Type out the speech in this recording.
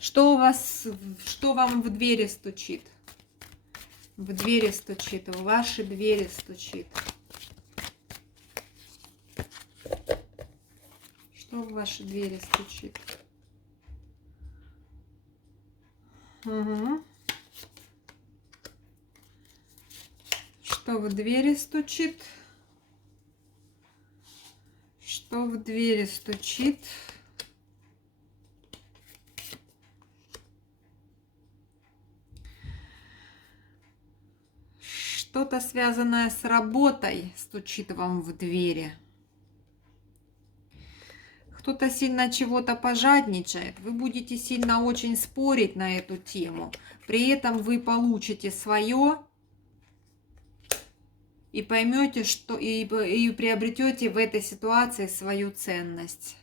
Что у вас, что вам в двери стучит? В двери стучит, в ваши двери стучит. Что в ваши двери стучит? Угу. Что в двери стучит? Что в двери стучит? Что-то связанное с работой стучит вам в двери. Кто-то сильно чего-то пожадничает. Вы будете сильно очень спорить на эту тему. При этом вы получите свое и поймете, что и приобретете в этой ситуации свою ценность.